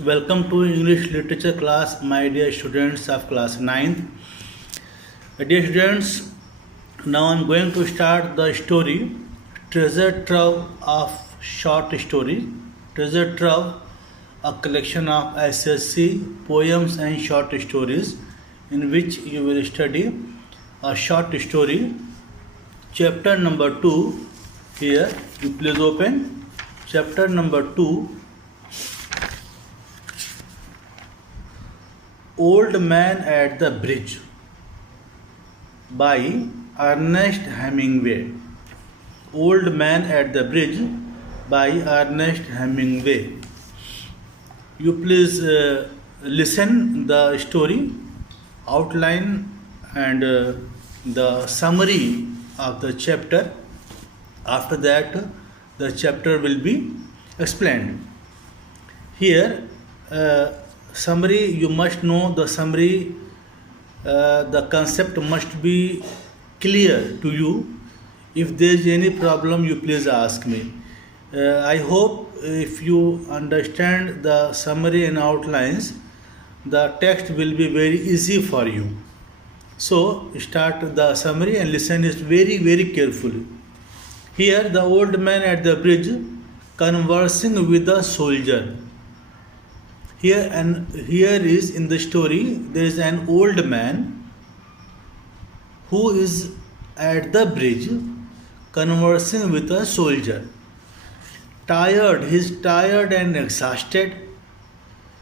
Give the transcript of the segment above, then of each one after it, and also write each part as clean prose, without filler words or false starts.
Welcome to English literature class, my dear students of class 9th. Dear students, now I'm going to start the story Treasure Trove of Short Story. Treasure Trove, a collection of SSC poems and short stories in which you will study a short story. Chapter number 2. Here, you please open. Chapter number 2, Old Man at the Bridge by Ernest Hemingway. Old Man at the Bridge by Ernest Hemingway. You please listen the story, outline and the summary of the chapter. After that, the chapter will be explained. Here, summary, you must know the summary, the concept must be clear to you. If there is any problem, you please ask me. I hope if you understand the summary and outlines, the text will be very easy for you. So, start the summary and listen it very carefully. Here, the old man at the bridge conversing with a soldier. Here is in the story there is an old man who is at the bridge conversing with a soldier. He is tired and exhausted,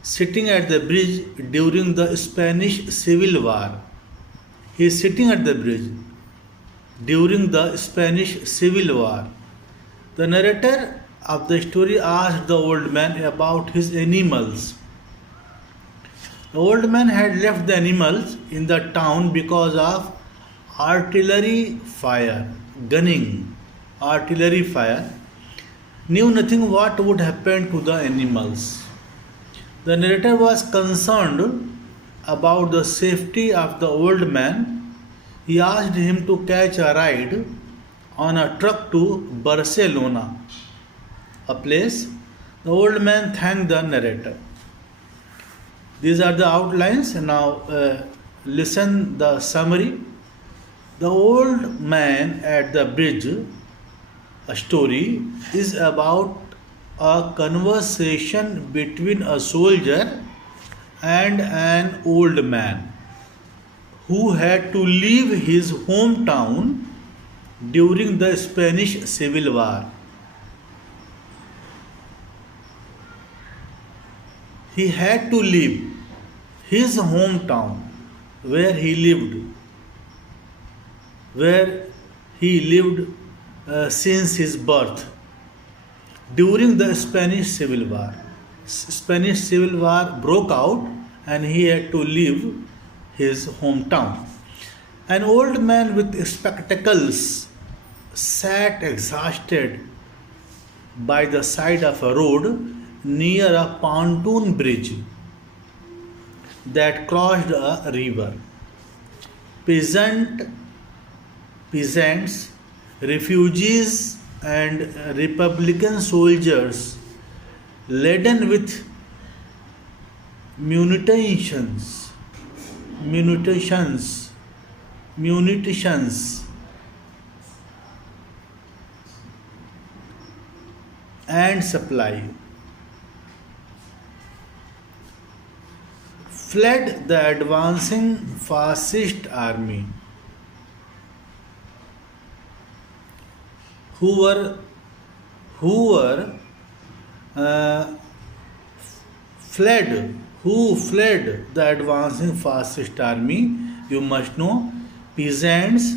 sitting at the bridge during the Spanish Civil War. He is sitting at the bridge during the Spanish Civil War. The narrator of the story asked the old man about his animals. The old man had left the animals in the town because of artillery fire, gunning, artillery fire, knew nothing what would happen to the animals. The narrator was concerned about the safety of the old man. He asked him to catch a ride on a truck to Barcelona, a place. The old man thanked the narrator. These are the outlines. Now listen the summary. The old man at the bridge, a story, is about a conversation between a soldier and an old man who had to leave his hometown during the Spanish Civil War. He had to leave his hometown where he lived since his birth during the Spanish Civil War. Spanish Civil War broke out and he had to leave his hometown. An old man with spectacles sat exhausted by the side of a road near a pontoon bridge that crossed a river. Peasants, refugees, and Republican soldiers laden with munitions, munitions and supply fled the advancing fascist army, uh, who fled the advancing fascist army. You must know, peasants,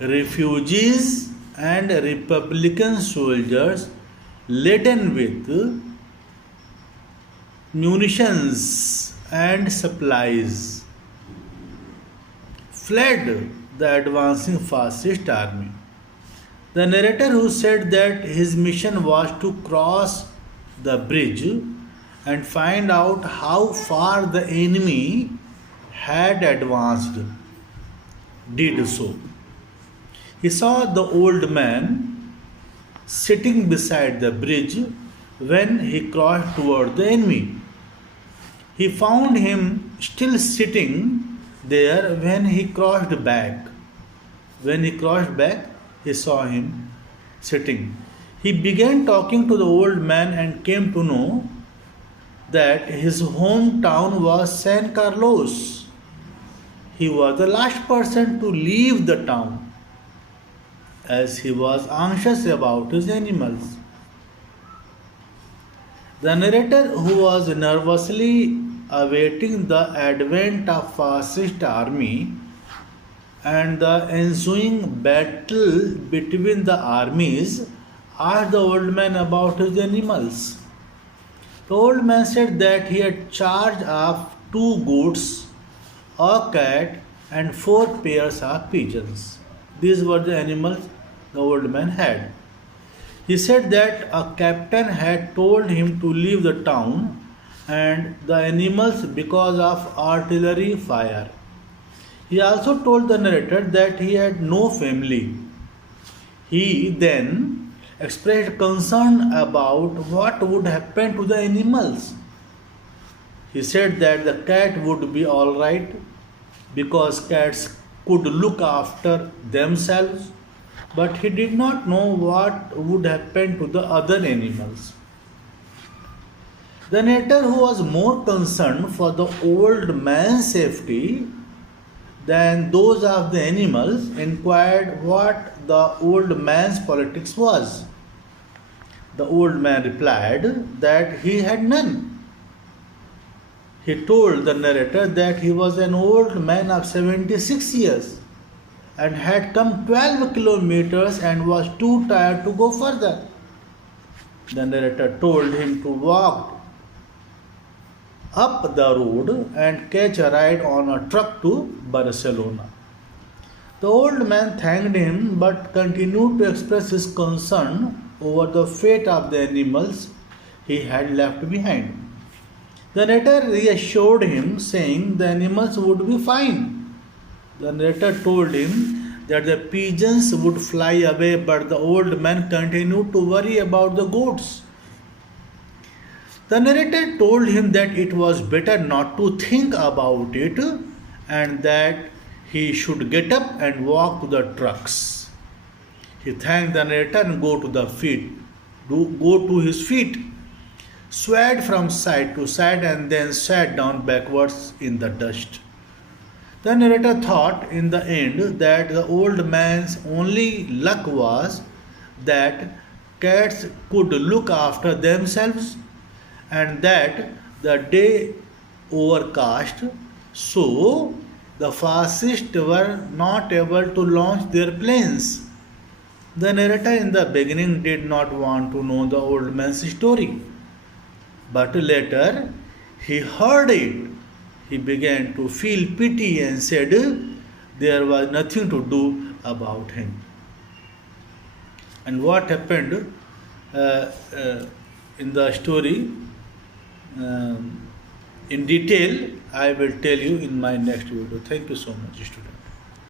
refugees, and Republican soldiers laden with munitions and supplies fled the advancing fascist army. The narrator, who said that his mission was to cross the bridge and find out how far the enemy had advanced, did so. He saw the old man sitting beside the bridge when he crossed toward the enemy. He found him still sitting there when he crossed back. When he crossed back, he saw him sitting. He began talking to the old man and came to know that his hometown was San Carlos. He was the last person to leave the town as he was anxious about his animals. The narrator, who was nervously awaiting the advent of fascist army and the ensuing battle between the armies, asked the old man about his animals. The old man said that he had charge of 2 goats, a cat, and 4 pairs of pigeons. These were the animals the old man had. He said that a captain had told him to leave the town and the animals because of artillery fire. He also told the narrator that he had no family. He then expressed concern about what would happen to the animals. He said that the cat would be all right because cats could look after themselves, but he did not know what would happen to the other animals. The narrator, who was more concerned for the old man's safety than those of the animals, inquired what the old man's politics was. The old man replied that he had none. He told the narrator that he was an old man of 76 years and had come 12 kilometers and was too tired to go further. The narrator told him to walk up the road and catch a ride on a truck to Barcelona. The old man thanked him but continued to express his concern over the fate of the animals he had left behind. The narrator reassured him, saying the animals would be fine. The narrator told him that the pigeons would fly away, but the old man continued to worry about the goats. The narrator told him that it was better not to think about it and that he should get up and walk to the trucks. He thanked the narrator and go to his feet, swayed from side to side, and then sat down backwards in the dust. The narrator thought in the end that the old man's only luck was that cats could look after themselves and that the day overcast, so the fascists were not able to launch their planes. The narrator in the beginning did not want to know the old man's story, but later he heard it. He began to feel pity and said there was nothing to do about him. And what happened in the story in detail, I will tell you in my next video. Thank you so much, students.